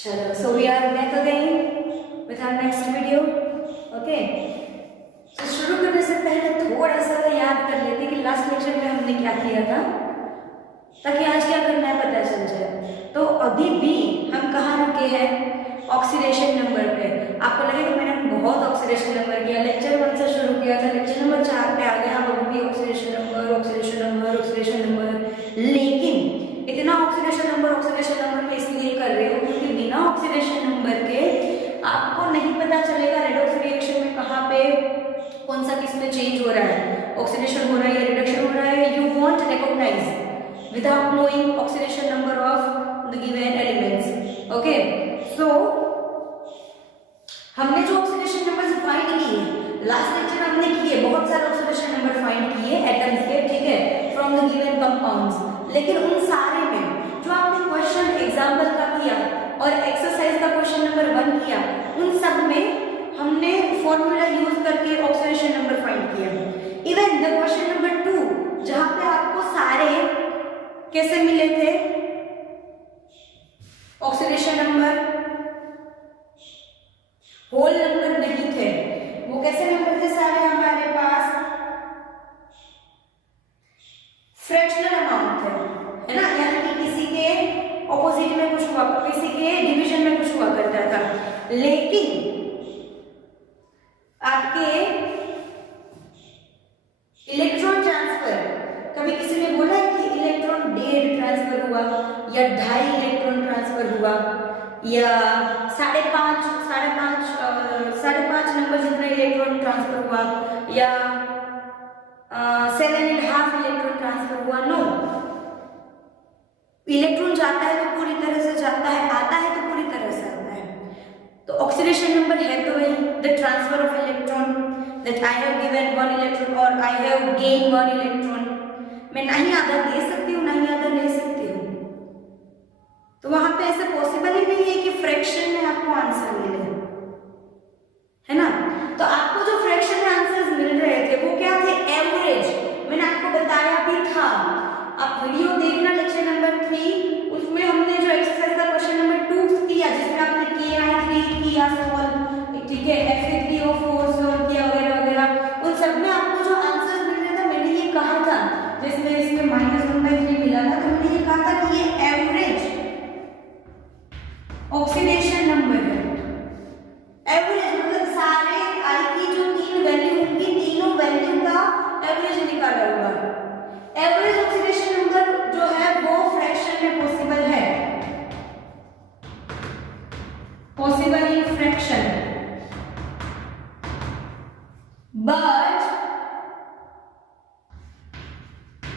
चलो, so we are back again with our next video. Okay. तो शुरू करने से पहले थोड़ा सा याद कर लेते हैं कि लास्ट लेक्चर में हमने क्या किया था, ताकि आज क्या करना है पता चल जाए। तो अभी भी हम कहाँ रुके हैं? ऑक्सीडेशन नंबर पे। आपको लगे कि मैंने बहुत ऑक्सीडेशन नंबर किया, लेक्चर 1 से शुरू किया था, लेक्चर नंबर 4 पे आ गए हम। अभी भी oxidation number, oxidation number, oxidation number. लेकिन इतना ऑक्सीडेशन नंबर मैं इसलिए कर रही हूँ क्योंकि बिना ऑक्सीडेशन नंबर के आपको नहीं पता चलेगा रेडॉक्स रिएक्शन में कहाँ पे कौन सा किस में चेंज हो रहा है, ऑक्सीडेशन हो रहा है या रिडक्शन हो रहा है। You won't recognise without knowing oxidation number of the given elements. Okay, so हमने जो ऑक्सीडेशन नंबर्स फाइंड किए लास्ट लेक्चर हमने किए, बहुत सारे ऑक्सीडेशन नंबर फाइंड किए एटम्स के, ठीक है, फ्रॉम द गिवन कंपाउंड्स। लेकिन उन सारे में जो आपने क्वेश्चन एग्जांपल का किया और एक्सरसाइज का क्वेश्चन नंबर 1 किया, उन सब में हमने फॉर्मूला यूज करके ऑक्सीडेशन नंबर फाइंड किया। इवन द क्वेश्चन नंबर 2 जहां पे आपको सारे कैसे मिले थे ऑक्सीडेशन नंबर, होल नंबर नहीं थे, वो कैसे नंबर थे सारे हमारे पास? फ्रैक्शनल अमाउंट थे, है ना, यानी कि किसी के ऑपोजिट में कुछ हुआ, किसी के डिवीजन में कुछ हुआ करता था। लेकिन आपके इलेक्ट्रॉन ट्रांसफर, कभी किसी ने बोला है कि इलेक्ट्रॉन 1.5 ट्रांसफर हुआ या 2.5 इलेक्ट्रॉन ट्रांसफर हुआ या 5.5 नंबर जितना इलेक्ट्रॉन ट्रांसफर हुआ या 7.5 इलेक्ट्रॉन ट्रांसफर हुआ? नो, इलेक्ट्रॉन जाता है तो पूरी तरह से जाता है, आता है तो पूरी तरह से आता है। तो ऑक्सीडेशन नंबर है तो वही the transfer of electron, that I have given 1 electron और आई हैव गेन 1 इलेक्ट्रॉन। मैं नहीं आधा दे सकती हूँ, नहीं आधा ले सकती हूँ, तो वहां पे ऐसे पॉसिबल ही नहीं है कि फ्रैक्शन में आपको आंसर मिले, है ना। तो आपको जो फ्रैक्शन में आंसर्स मिल रहे थे वो क्या थे? एवरेज। मैंने आपको बताया भी था, आप वीडियो देखना लेक्चर नंबर 3, उसमें हमने जो एक्सरसाइज का क्वेश्चन नंबर 2 किया जिसमें आपने KI3 किया सॉल्व, ठीक है, Fe3O4 सॉल्व किया वगैरह वगैरह, उन सब में आपको जो आंसर्स मिल रहे थे मैंने ये कहा था, जिसमें इसमें -1/3 मिला था, तो मैंने ये कहा था कि ये एवरेज ऑक्सीडेशन नंबर है। एवरेज मतलब सारे आई की जो 3 वैल्यू होंगी, तीनों वैल्यू का एवरेज निकाला होगा। एवरेज ऑक्सीडेशन नंबर जो है वो फ्रैक्शन में पॉसिबल है, possible in fraction, but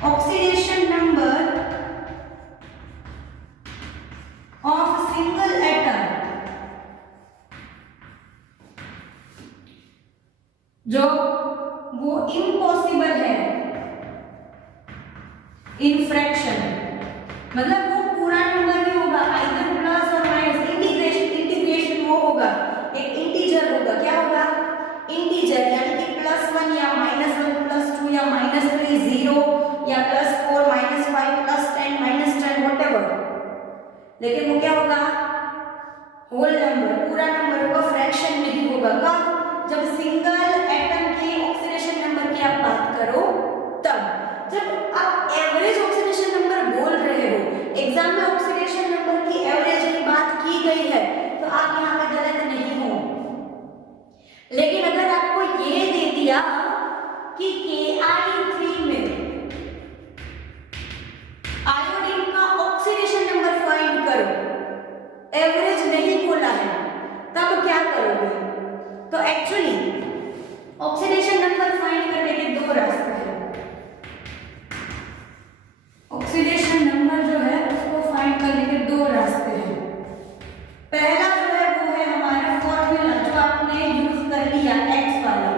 oxidation number of single atom जो वो इम्पॉसिबल है इन फ्रैक्शन, मतलब वो पूरा नंबर ही होगा, आइदर प्लस और माइनस, इंटीग्रेशन वो होगा, एक इंटीजर होगा, क्या होगा? इंटीजर, यानी कि +1 या -1 +2 या -3 0 या +4 -5 +10 -10 व्हाटएवर, लेकिन वो क्या होगा? होल नंबर, पूरा नंबर होगा, फ्रैक्शन नहीं होगा। कब? जब सिंगल एटम के ऑक्सीडेशन नंबर की आप बात करो तब। जब आप एवरेज ऑक्सीडेशन नंबर बोल रहे हो, एग्जाम में ऑक्सीडेशन नंबर की एवरेज की बात की गई है, तो आप यहाँ पे गलत नहीं हो। लेकिन अगर आपको ये दे दिया कि KI3 में आयोडीन का ऑक्सीडेशन नंबर फाइंड करो, एवरेज नहीं बोला है, तब क्या करोगे? तो एक्चुअली ऑक्सीडेशन नंबर फाइंड करने के 2 रास्ते हैं। ऑक्सीडेशन नंबर जो है उसको फाइंड करने के 2 रास्ते हैं। पहला जो है वो है हमारा फॉर्मूला जो आपने यूज कर लिया एक्स वाला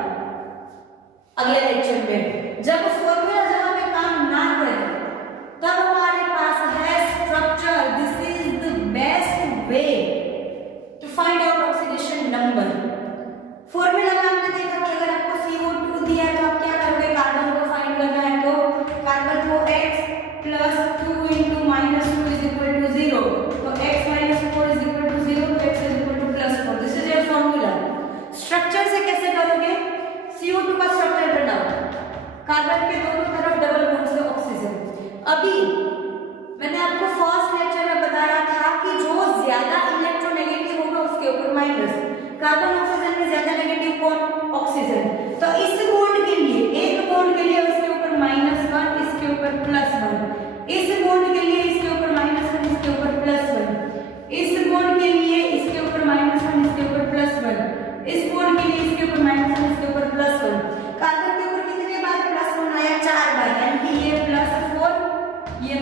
अगले लेक्चर में। जब फॉर्मूला जहां पे काम ना करे तब हमारे पास है structure. This is the best way to find out oxidation number. Formula में आपने देखा कि अगर आपको CO2 दिया है तो आप क्या करोगे? कार्बन को फाइंड करना है तो कार्बन को x + 2 × -2 = 0, तो x - 4 = 0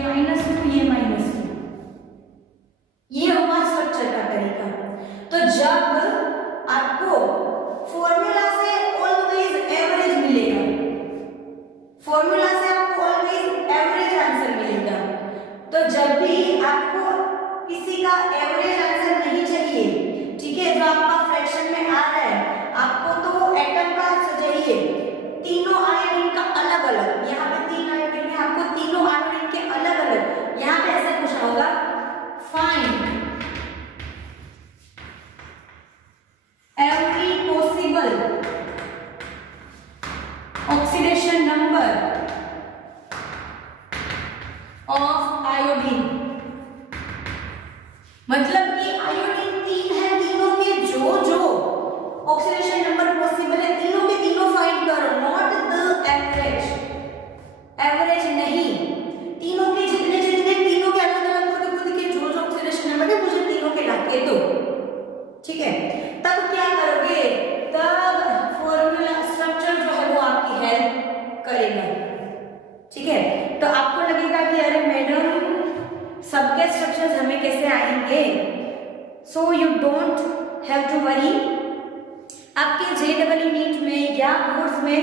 -2, ये -2। ये हुआ स्ट्रक्चर का तरीका। तो जब आपको फॉर्मूला से ऑलवेज एवरेज मिलेगा, फॉर्मूला से आपको ऑलवेज एवरेज आंसर मिलेगा, तो जब भी आपको किसी का एवरेज आंसर नहीं चाहिए, ठीक है, जो आपका फ्रैक्शन में आ रहा है, आपको तो एटम का चाहिए, तीनों आयोडीन का अलग अलग, यहाँ पे 3 आयोडीन है, आपको तीनों आयोडीन के अलग अलग, यहाँ पे ऐसा पूछा होगा find every possible oxidation number of iodine, मतलब कि आयोडीन 3 है, तीनों के जो ऑक्सीडेशन नंबर पॉसिबल है, तीनों के तीनों फाइंड करो, नॉट द एवरेज, एवरेज नहीं, तीनों के जितने तीनों के अलग अलग खुद के जो ऑक्सीडेशन नंबर है मुझे तीनों के लाके दो, ठीक है। तब क्या करोगे, तब फॉर्मूला स्ट्रक्चर जो है वो आपकी हेल्प करेगा, ठीक है। तो आपको लगेगा कि अरे मैडम सबके स्ट्रक्चर्स हमें कैसे आएंगे, so you don't have to worry. आपके JEE नीट में या बोर्ड्स में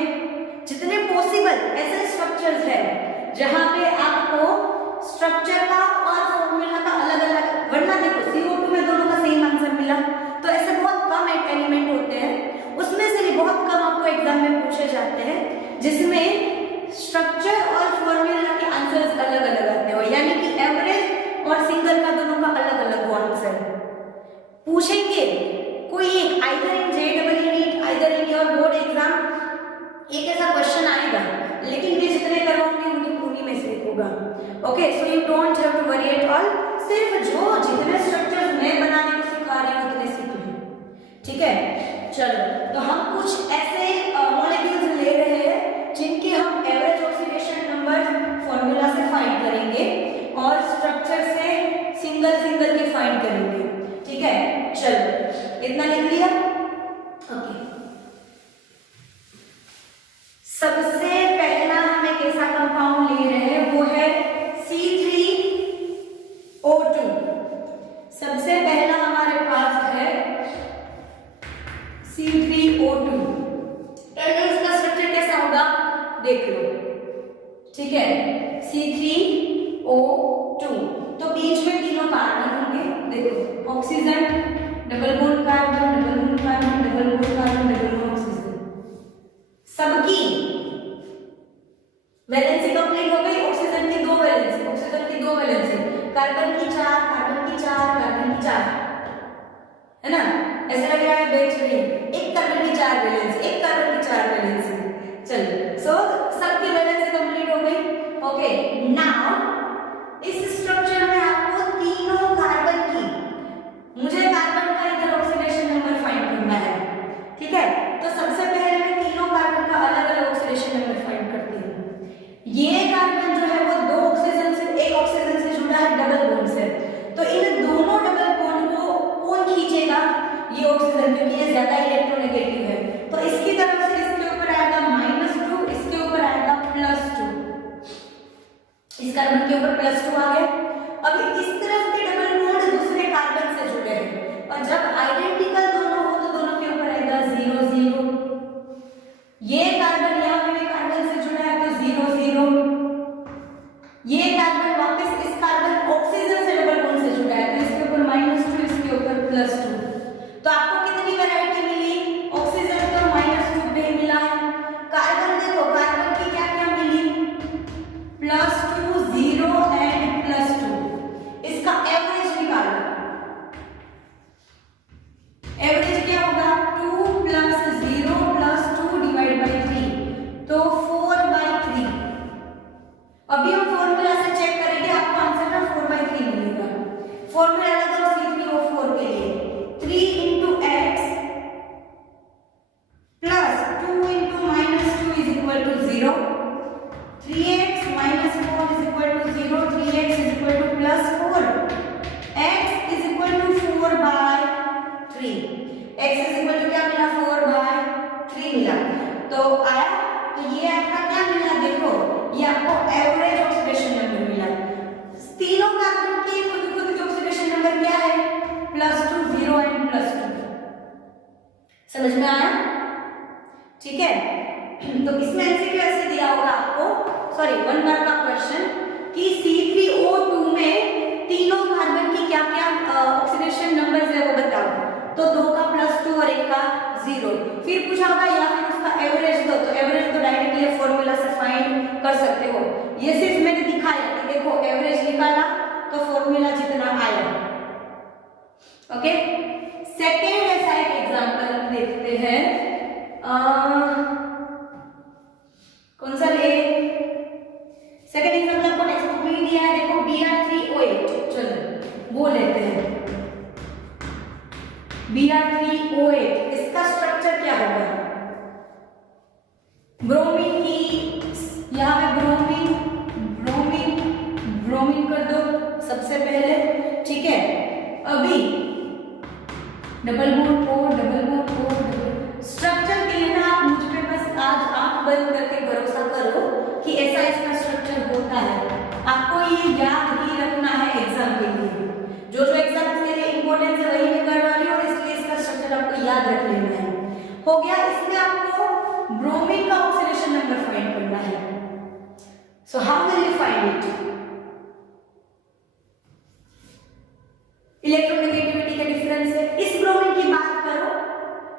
जितने पॉसिबल ऐसे स्ट्रक्चर्स है जहां पे आपको स्ट्रक्चर का और फॉर्मूला का अलग अलग, वरना देखो CO2 में दोनों का सेम आंसर मिला, तो ऐसे बहुत कम एलिमेंट होते हैं, उसमें से भी बहुत कम आपको एग्जाम में पूछे जाते हैं जिसमें स्ट्रक्चर और फॉर्मूला के आंसर्स अलग अलग आते हो, यानी कि एवरेज और सिंगल का दोनों का अलग अलग वो आंसर पूछेंगे। कोई एक either in JEE NEET either in your board exam एक ऐसा क्वेश्चन आएगा, लेकिन ये जितने करवाओगे उन्हीं में से होगा, okay. So you don't have to worry at all, सिर्फ जो जितने स्ट्रक्चर्स मैं बनाने को सिखा रही हूँ उतने सीख लो, ठीक है। चलो, तो हम कुछ ऐसे मॉलिक्यूल्स ले रहे हैं जिनके हम एवरेज ऑक्सीडेशन नंबर फॉर्मूला से फाइंड करेंगे और स्ट्रक्चर से सिंगल के फाइंड करेंगे, ठीक है। चलो, इतना लिख लिया, ओके। सबसे पहला हम एक ऐसा कंपाउंड ले रहे हैं, वो है C3O2। सबसे पहला हमारे पास है C3O2। पहले इसका स्ट्रक्चर कैसा होगा देख लो, ठीक है। C3O2, तो बीच में तीनों कार्बन होंगे, देखो oxygen, double bond carbon, double bond carbon, double bond carbon, double bond oxygen, सबकी वैलेंसी कंप्लीट हो गई। ऑक्सीजन की 2 वैलेंसी, ऑक्सीजन की 2 वैलेंसी, कार्बन की 4, कार्बन की 4, कार्बन की 4, है ना, ऐसे लग रहा है बेच रही, एक कार्बन की 4 वैलेंसी, एक कार्बन की 4 वैलेंसी। चलो, सो सबकी वैलेंसी कंप्लीट हो गई, ओके। नाउ इस स्ट्रक्चर में आपको तीनों कार्बन की, मुझे कार्बन का इधर ऑक्सीडेशन नंबर फाइंड करना है, ठीक है। तो सबसे पहले मैं तीनों कार्बन का अलग अलग ऑक्सीडेशन नंबर फाइंड करती हूँ। ये कार्बन जो है वो 2 ऑक्सीजन से, एक ऑक्सीजन से जुड़ा है डबल बॉन्ड से, तो इन दोनों डबल बॉन्ड को कौन खींचेगा, ये ऑक्सीजन, क्योंकि ये ज्यादा इलेक्ट्रोनेगेटिव है, तो इसकी तरफ से इसके ऊपर आएगा -2, इसके ऊपर आएगा +2, इस कार्बन के ऊपर +2 आ गया। अब इस तरफ के डबल बॉन्ड दूसरे कार्बन से जुड़े हैं, और जब आइडेंटिकल दोनों हो तो दोनों के ऊपर आएगा 0 0। ये कार्बन यहाँ पे भी कार्बन से जुड़ा है तो 0 0, ये कार्बन वापस इस कार्बन ऑक्सीजन से डबल बॉन्ड से जुड़ा है तो इसके ऊपर -2, इसके ऊपर +2। तो आपको कितनी वैरायटी मिली, ऑक्सीजन तो -2 पे मिला है, कार्बन देखो कार्बन की क्या क्या मिली, +2, 0 एंड +2। इसका एवरेज निकालो, एवरेज क्या होगा, 2 + 0 + 2 / 3, तो 4/3, वो लेते हैं Br3O8। इसका स्ट्रक्चर क्या होगा? ब्रोमीन की यहाँ पे ब्रोमीन कर दो सबसे पहले, ठीक है। अभी डबल बॉन्ड O स्ट्रक्चर के लिए ना आप मुझ पे बस आज आंख बंद करके भरोसा करो कि ऐसा इसका स्ट्रक्चर होता है। आपको ये याद ही रखना है एग्जाम के लिए। जो एग्जाम के लिए इंपॉर्टेंस है वही मैं करवा रही हूँ और इसलिए इसका स्ट्रक्चर आपको याद रख लेना है। हो गया। इसमें आपको ब्रोमीन का ऑक्सीडेशन नंबर फाइंड करना है। So how will you find it? Electronegativity का डिफरेंस है। इस ब्रोमीन की बात करो,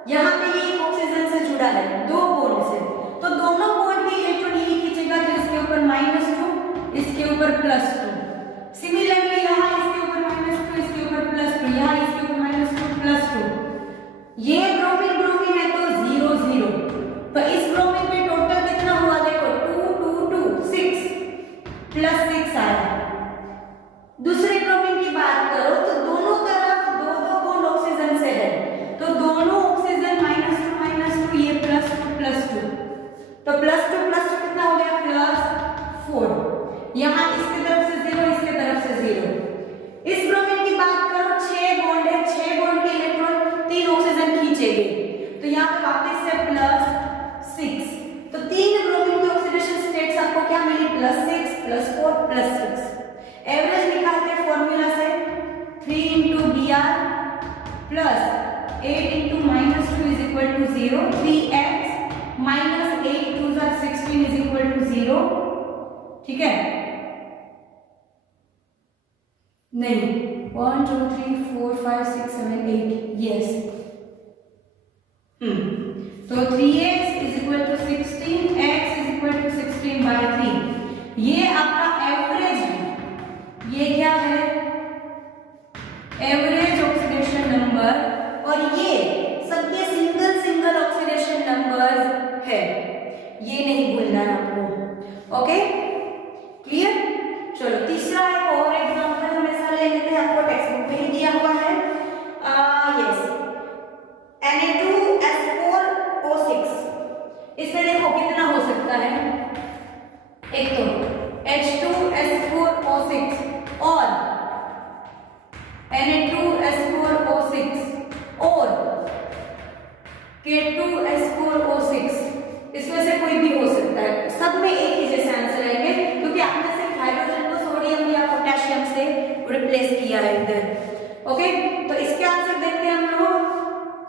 यहाँ पे ये ऑक्सीजन से जुड़ा है दो बॉन्ड से, तो दोनों बॉन्ड के इलेक्ट्रॉन यही खींचेगा जो इसके ऊपर -2, इसके ऊपर +2। सिमिलरली यहाँ इसके ऊपर -2, इसके ऊपर +2, यहाँ इसके ऊपर -2 +2। ये ब्रोमीन है तो 0 0। तो इस ब्रोमीन पे टोटल कितना हुआ देखो, 2 2 2 6 +6 आया। दूसरे ब्रोमीन की बात करो तो दोनों तरफ दो बॉन्ड ऑक्सीजन से है, तो दोनों ऑक्सीजन -2 ये +2 तो +2 कितना हो गया +4। यहाँ इसकी तरफ से 0, इसके तरफ से 0। इस ब्रोमीन की बात करो 6 बॉन्ड है, 6 बॉन्ड के इलेक्ट्रॉन 3 ऑक्सीजन खींचेंगे, तो यहाँ पे वापस से +6। तो 3 ब्रोमीन की ऑक्सीडेशन स्टेट्स आपको क्या मिली? +6 +4 +6। एवरेज निकालते हैं फॉर्मूला से, 3 × Br प्लस 8 × -2 = 0, 3x -8 2 16 = 0, ठीक है? नहीं, 1 2 3 4 5 6 7 8 यस। तो 3x = 16, x = 16/3। ये आपका एवरेज है। ये क्या है? एवरेज ऑक्सीडेशन नंबर, और ये सबके सिंगल ऑक्सीडेशन नंबर्स है, ये नहीं भूलना है आपको। Okay, clear? चलो तीसरा एक और एग्जांपल हम ऐसा ले लेते हैं, आपको टेक्स्ट बुक में ही दिया हुआ है। Yes, Na2S4O6। इसमें देखो कितना हो सकता है। एक तो H2S4O6 और Na2S4O6 और K2S4O6, इसमें से कोई भी हो सकता है। सब में एक ही जैसे आंसर आएंगे, क्योंकि आपने सिर्फ हाइड्रोजन को सोडियम या पोटेशियम से रिप्लेस किया है इधर। ओके, तो इसके आंसर देखते हैं हम लोग।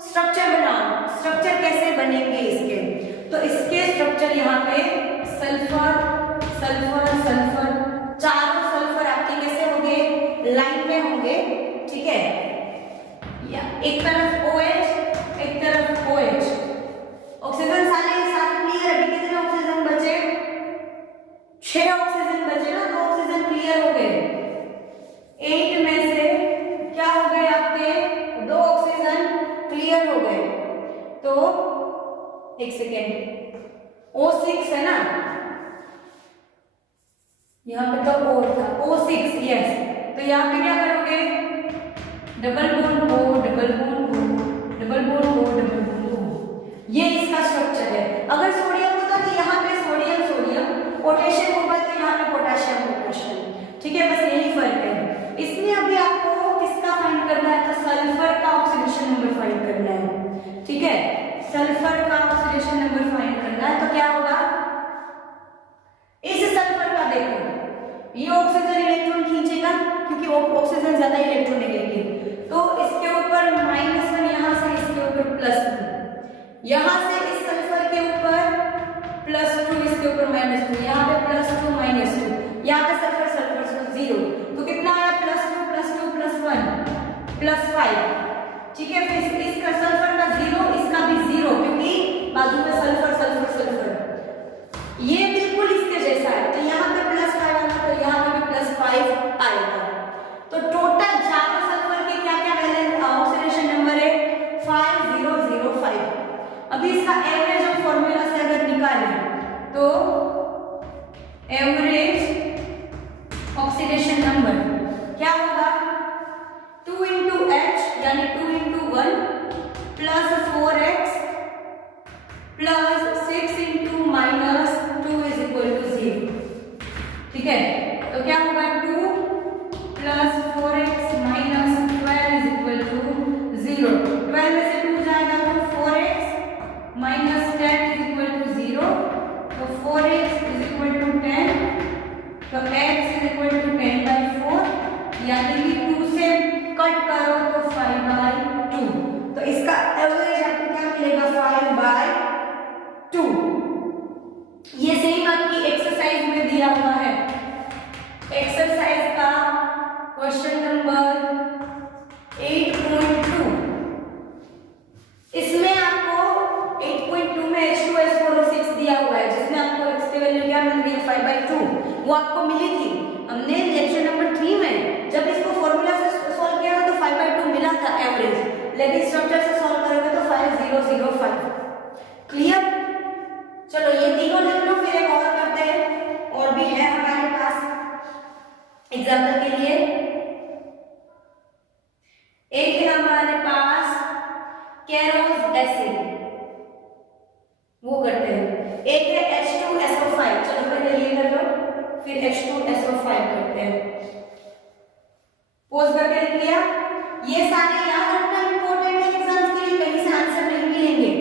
स्ट्रक्चर बनाओ, स्ट्रक्चर कैसे बनेंगे इसके? तो इसके स्ट्रक्चर यहाँ पे सल्फर सल्फर सल्फर, चारों सल्फर आपके कैसे होंगे? लाइन में होंगे, ठीक है? या एक तरफ OH एक तरफ OH। ऑक्सीजन सारे क्लियर। अभी कितने ऑक्सीजन बचे? 6 ऑक्सीजन बचे ना, 2 ऑक्सीजन क्लियर हो गए। 8 में से क्या हो गए आपके? 2 ऑक्सीजन क्लियर हो गए। तो एक सेकेंड, O6 है ना, यहाँ पे तो और था O6, यस। तो यहाँ पे क्या करोगे? Double bond O double bond O double bond O double bond O। ये इसका स्ट्रक्चर है। अगर सोडियम होता तो यहाँ पे सोडियम, पोटेशियम होगा तो यहाँ पे पोटेशियम, ठीक है? बस यही फर्क है। इसमें अभी आपको किसका फाइंड करना है? तो सल्फर का ऑक्सीडेशन नंबर फाइंड करना है, ठीक है? सल्फर का ऑक्सीडेशन नंबर फाइंड करना है। तो क्या होगा? इस सल्फर का देखो, ये ऑक्सीजन इलेक्ट्रॉन खींचेगा क्योंकि ऑक्सीजन ज्यादा इलेक्ट्रॉन लेगी, तो इसके ऊपर -1, यहाँ से इसके ऊपर +2, यहाँ से इस सल्फर के ऊपर +2, इसके ऊपर -2, यहाँ पे +2 -2, यहाँ पे सल्फर 0, तो कितना आया? +2 +2 +1 +5, ठीक है? फिर इसका सल्फर का 0, इसका भी 0, क्योंकि बाजू में सल्फर ये बिल्कुल इसके जैसा है। तो यहाँ पे +5 आएगा, तो यहाँ पे भी +5 आएगा। तो टोटल चारों सल्फर के क्या क्या वैलेंस ऑक्सीडेशन नंबर है? 5005। अभी इसका एवरेज हम फॉर्मूला से अगर निकालें तो एवरेज ऑक्सीडेशन नंबर क्या होगा? लेकिन स्ट्रक्चर से सॉल्व करोगे तो 5005। क्लियर? चलो ये तीनों लिख लो, फिर एक और करते हैं, और भी है हमारे पास एग्जाम्पल के लिए। एक है हमारे पास केरोस एसिड, वो करते हैं। एक है H2SO5, चलो पहले ये कर लो, फिर H2SO5 करते हैं। पोज करके लिख लिया। ये सारे याद रखना इंपॉर्टेंट है एग्जाम्स के लिए, कहीं से आंसर नहीं मिलेंगे,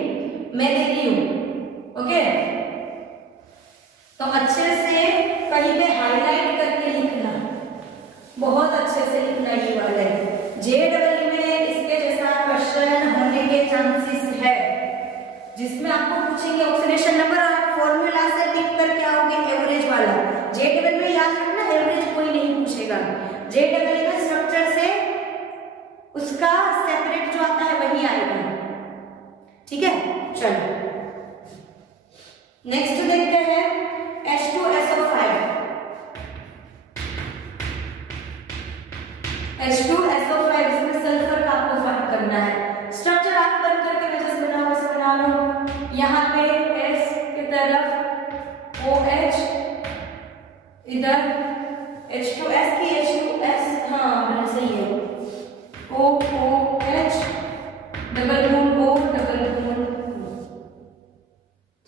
मैं दे रही हूं। ओके, तो अच्छे से कहीं पे हाईलाइट करके लिखना, बहुत अच्छे से लिखना ये वाले। JEE में इसके जैसा क्वेश्चन होने के चांसेस है, जिसमें आपको पूछेंगे ऑक्सीडेशन नंबर और आप फॉर्मूला से टिक करके आओगे एवरेज वाला। JEE में याद रखना एवरेज कोई नहीं पूछेगा, JEE में स्ट्रक्चर से उसका सेपरेट जो आता है वही आएगा। ठीक है, चलो नेक्स्ट देखते हैं H2SO5। H2SO5 इसमें सल्फर का आपको फाइंड करना है। स्ट्रक्चर आप बंद करके वैसे बनाओ, वैसे बना लो। यहाँ पे S की तरफ OH, इधर H2S की H2S, हाँ मेरा सही है, OOH double bond O double bond.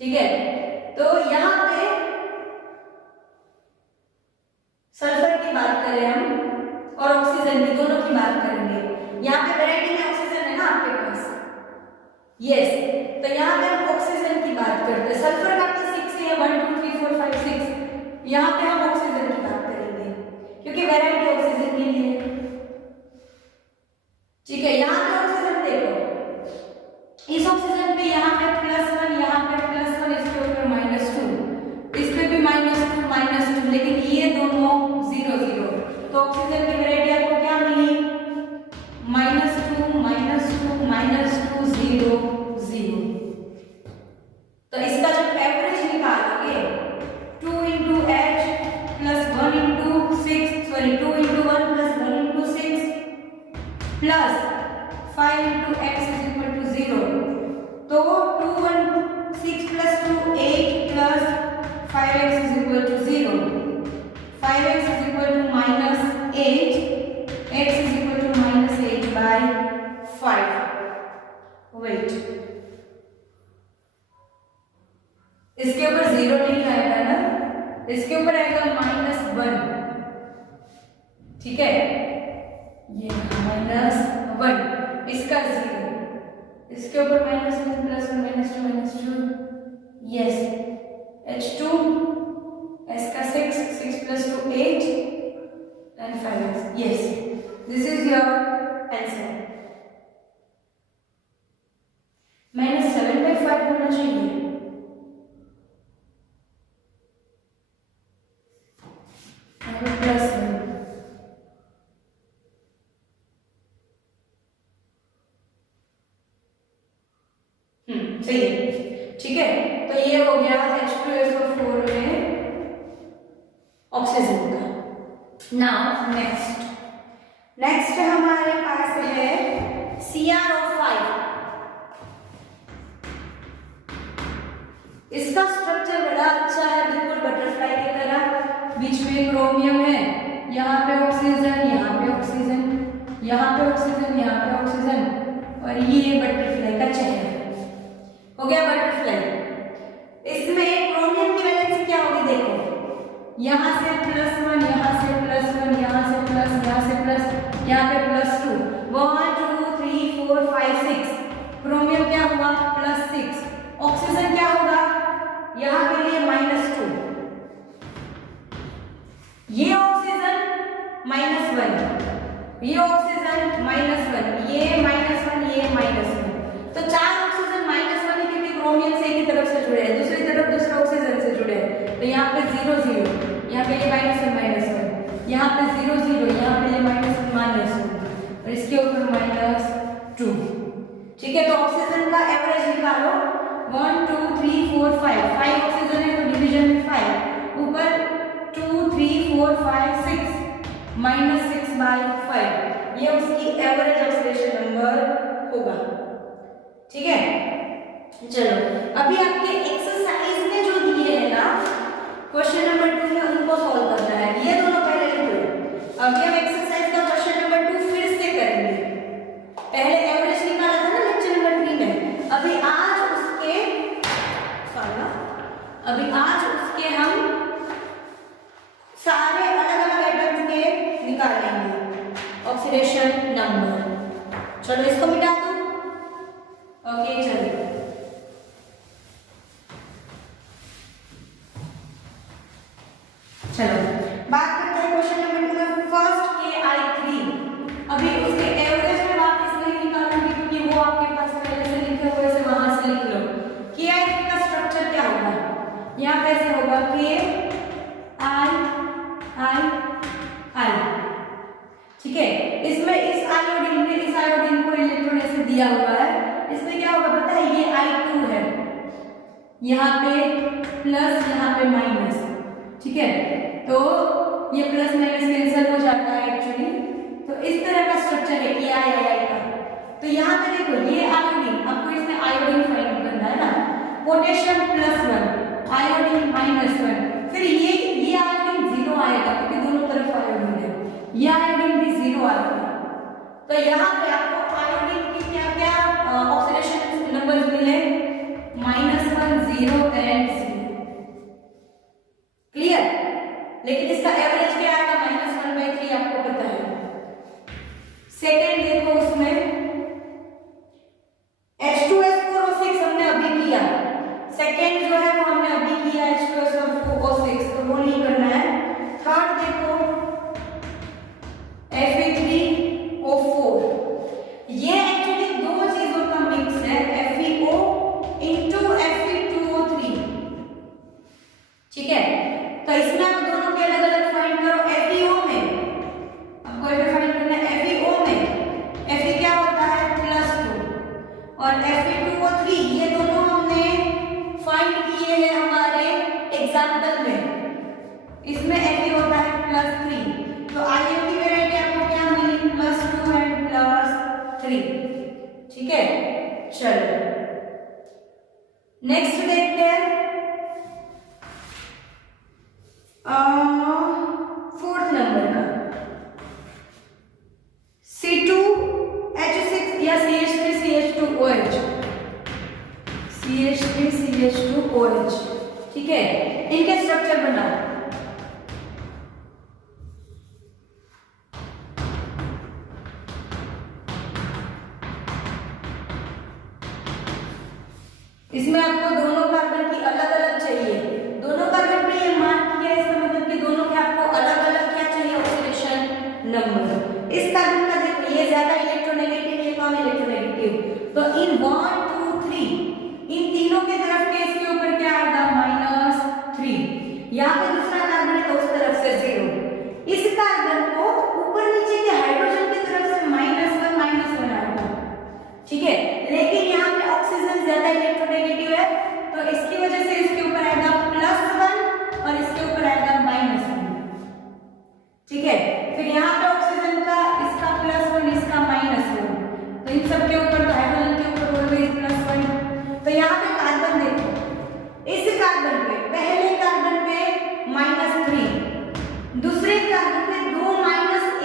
ठीक है, तो यहाँ पे सल्फर की बात करें हम और ऑक्सीजन की, दोनों की बात करेंगे। यहाँ पे वैरायटी में ऑक्सीजन है ना आपके पास, यस, तो यहाँ पे हम ऑक्सीजन की बात करते हैं। सल्फर का तो 6 है, 1 2 3 4 5 6। यहाँ पे हम ऑक्सीजन की बात करेंगे क्योंकि वैरायटी ऑक्सीजन के लिए। ठीक है, यहाँ पे ऑक्सीजन देखो, इस ऑक्सीजन पे यहाँ पे +1, यहाँ पे +1, इसके ऊपर -2, इस पे भी -2, लेकिन ये दोनों 0 0, तो ऑक्सीजन की वैरायटी आपको क्या मिली? -2 -2 0 0। तो इसका जब एवरेज निकालोगे 2 × H + 1 × 6, सॉरी 2 × 1 + 1 × 6 प्लस 5 × x = 0, तो 2 1 6 + 2 8 plus 5x = 0, 5x = -8, x = -8/5। Wait, इसके ऊपर 0 नहीं आएगा ना, इसके ऊपर आएगा -1। ठीक है, ये -1, इसका 0, इसके ऊपर -1 +1 -2 यस, H2 S का 6 + 2 8 and 5x, yes, this is your answer। -7/5 होना चाहिए। +1, सही है। ठीक है, तो ये हो गया H2SO4 में ऑक्सीजन का। नाउ नेक्स्ट हमारे पास है CrO5। इसका स्ट्रक्चर बड़ा अच्छा है, बिल्कुल बटरफ्लाई की तरह। बीच में क्रोमियम है, यहाँ पे ऑक्सीजन, यहाँ पे ऑक्सीजन, यहाँ पे ऑक्सीजन, यहाँ पे ऑक्सीजन, और ये बटरफ्लाई का चेहरा हो गया बटरफ्लाई। इसमें क्रोमियम की वैलेंसी क्या होगी देखो, यहाँ से +1, यहाँ से +1, यहाँ से प्लस, यहाँ से प्लस, यहाँ पे +2, 1 2 3 4 5 6। क्रोमियम क्या हुआ? +6। ऑक्सीजन क्या होगा? यहाँ के लिए -2, ये ऑक्सीजन -1, ये ऑक्सीजन -1, ये -1, ये -1, तो 4 ऑक्सीजन -1 ही, क्योंकि क्रोमियम से एक ही तरफ से जुड़े हैं, दूसरी तरफ दूसरे ऑक्सीजन से जुड़े हैं, तो यहाँ पे 0 0, यहाँ पे ये -1, यहाँ पे 0 0, यहाँ पे ये -1, और इसके ऊपर -2। ठीक है, तो ऑक्सीजन का एवरेज निकालो। 1 2 3 4 5 ऑक्सीजन है, तो डिवीजन में 5, ऊपर 2 3 4 5 6 -6/5, ये उसकी एवरेज ऑक्सीडेशन नंबर होगा। ठीक है, चलो अभी आपके एक्सरसाइज में जो दिए हैं ना क्वेश्चन नंबर 2 में उनको सॉल्व करना है। ये दोनों पहले लिख लो। अभी हम एक्सरसाइज का क्वेश्चन नंबर 2 फिर से करेंगे। पहले एवरेज निकाला था ना लेक्चर नंबर 3 में। अभी आज उसके हम सारे अलग अलग एटम्स के निकालेंगे ऑक्सीडेशन नंबर। चलो इसको मिटा दो। ओके चलो बात करते हैं क्वेश्चन नंबर 2 में। First KI3। अभी उसके एवरेज में वापस नहीं निकालना क्योंकि वो आपके पास पहले से लिखे हुए से वहां से लिख लो। KI3 का स्ट्रक्चर क्या होगा? यहाँ कैसे होगा? KI। ठीक है, इसमें इस आयोडीन को इलेक्ट्रॉन ऐसे दिया हुआ है। इसमें क्या होगा पता है? ये I2 है, यहाँ पे प्लस, यहाँ पे माइनस। ठीक है, तो ये प्लस माइनस कैंसिल हो जाता है एक्चुअली। तो इस तरह का स्ट्रक्चर है KI का। तो यहाँ पे देखो ये आयोडीन, आपको इसमें आयोडीन फाइंड करना है ना। पोटेशियम +1, आयोडीन -1, फिर ये आयोडीन 0 आएगा क्योंकि दोनों तरफ आयोडीन है। ये आयोडीन भी 0 आएगा। तो यहाँ पे आपको आयोडीन की क्या क्या ऑक्सीडेशन नंबर्स मिले? -1, 0 एंड 0। क्लियर? लेकिन इसका एवरेज क्या आएगा? -1/3 आपको पता है। सेकेंड देखो, उसमें H2SO6 हमने अभी किया। सेकेंड जो है वो हमने अभी किया H2SO6, तो वो नहीं करना है। थर्ड देखो Fe3O4। ये एक्चुअली दो चीजों का मिक्स है, FeO × Fe2O3। ठीक है, तो इसमें आप दोनों के अलग अलग फाइंड करो। FeO में आपको ये फाइंड करना है। FeO में Fe क्या होता है? +2 और Fe2O3, ये दोनों हमने फाइंड किए हैं हमारे एग्जाम्पल में। इसमें Fe होता है +3, तो IM की वैरायटी आपको क्या मिली? +2 एंड +3। ठीक है, चलो नेक्स्ट देखते हैं। फोर्थ नंबर का C2H6 या CH3CH2OH। CH3CH2OH। ठीक है, इनके स्ट्रक्चर बनाओ। इसमें आपको दोनों कार्बन की अलग अलग चाहिए। दोनों कार्बन पे ये मार्क किया, इसका मतलब कि दोनों के आपको अलग अलग क्या चाहिए? Oxidation number. इस कार्बन का देखो ये ज्यादा इलेक्ट्रोनेगेटिव, ये कम इलेक्ट्रोनेगेटिव। तो इन 1 2 3 इन तीनों के तरफ के इसके ऊपर क्या आएगा? -3। यहाँ पे दूसरा कार्बन है तो उस तरफ से 0। इस कार्बन को ऊपर नीचे के हाइड्रोजन की तरफ से -1 आएगा। ठीक है, लेकिन यहाँ पे ऑक्सीजन ज्यादा इलेक्ट्रोनेगेटिव है तो इसकी वजह से इसके ऊपर आएगा +1 और इसके ऊपर आएगा -1। ठीक है, फिर यहाँ पे ऑक्सीजन का इसका +1, इसका -1, तो इन सब के ऊपर, तो हाइड्रोजन के ऊपर ऑलवेज +1। तो यहाँ पे कार्बन देखो, इस कार्बन पे पहले कार्बन पे -3, दूसरे कार्बन पे 2 -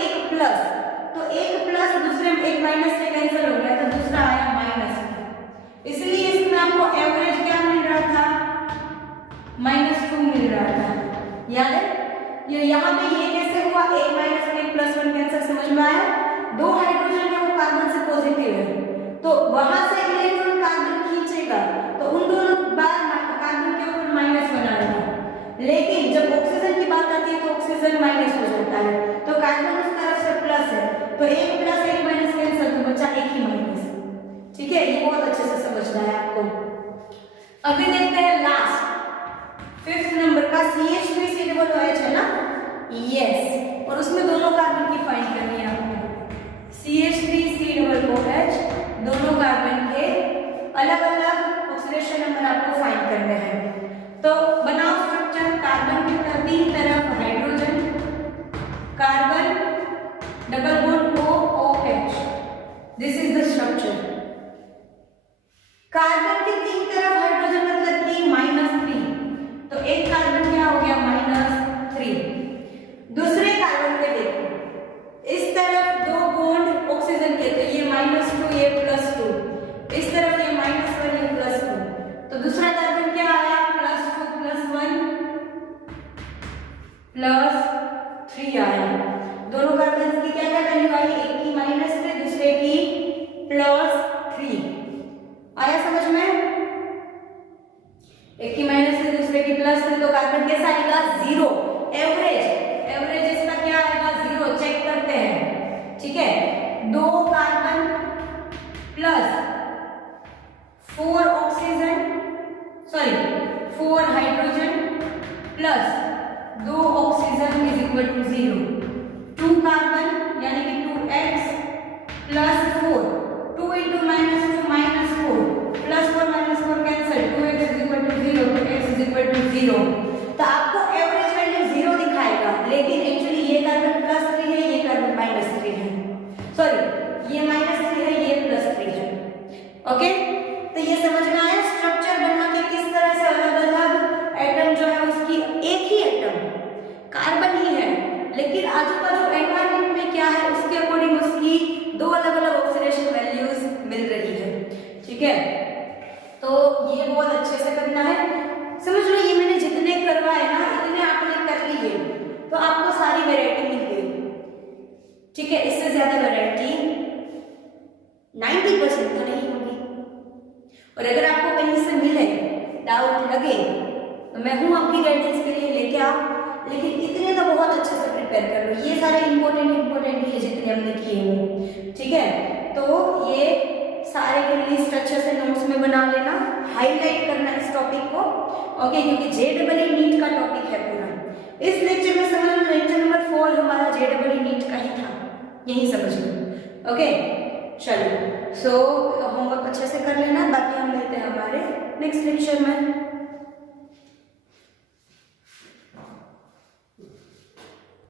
1 प्लस, तो 1 प्लस दूसरे में 1 माइनस से कैंसिल हो गया तो दूसरा आया -2। इसलिए इसमें आपको एवरेज क्या मिल रहा था? -2 मिल रहा था। याद है? ये यहाँ पे ये कैसे हुआ? 1 - 1 + 1 कैंसिल, समझ में आया? 2 हाइड्रोजन है वो कार्बन से पॉजिटिव है, तो वहां से इलेक्ट्रॉन कार्बन खींचेगा तो उन दोनों बार कार्बन के ऊपर -1 आएगा। लेकिन जब ऑक्सीजन की बात आती है तो ऑक्सीजन माइनस हो जाता है, तो कार्बन उस तरफ से प्लस है, तो 1 + 1 - कैंसिल, तो बचा 1 ही माइनस। ठीक है, ये बहुत अच्छे से समझना है आपको। अभी देखते हैं लास्ट 5th नंबर का CH3COOH है ना? यस, और उसमें दोनों कार्बन की फाइंड करनी है आपको। CH3COOH दोनों कार्बन के अलग अलग ऑक्सीडेशन नंबर आपको फाइंड करने हैं। तो बनाओ स्ट्रक्चर। कार्बन के 3 तरफ hydrogen, carbon double bond OOH, this is the structure. Okay, तो ये समझ में आया स्ट्रक्चर बना के किस तरह से अलग अलग एटम जो है उसकी एक ही एटम कार्बन ही है, लेकिन आजू बाजू एनवायरमेंट में क्या है उसके अकॉर्डिंग उसकी दो अलग अलग ऑक्सीडेशन वैल्यूज मिल रही है। ठीक है, तो ये बहुत अच्छे से करना है। समझ लो ये मैंने जितने करवाए ना इतने आपने कर लिए तो आपको सारी वैरायटी मिल गई। ठीक है, इससे ज्यादा वैरायटी 90% तो नहीं होगी। और अगर आपको कहीं से मिले डाउट लगे तो मैं हूं आपकी गाइडेंस के लिए, लेके आओ, लेकिन इतने तो बहुत अच्छे से प्रिपेयर कर लो। ये सारे इंपॉर्टेंट ये जितने हमने किए हैं। ठीक है, तो ये सारे के लिए स्ट्रक्चर से नोट्स में बना लेना, हाईलाइट करना इस टॉपिक को। ओके, क्योंकि JEE नीट का टॉपिक है पूरा। इस लेक्चर में समझ लो लेक्चर नंबर 4 हमारा JEE नीट का ही था, यही समझ लो। ओके, चलो, सो होमवर्क अच्छे से कर लेना, बाकी हम मिलते हैं हमारे नेक्स्ट लेक्चर में।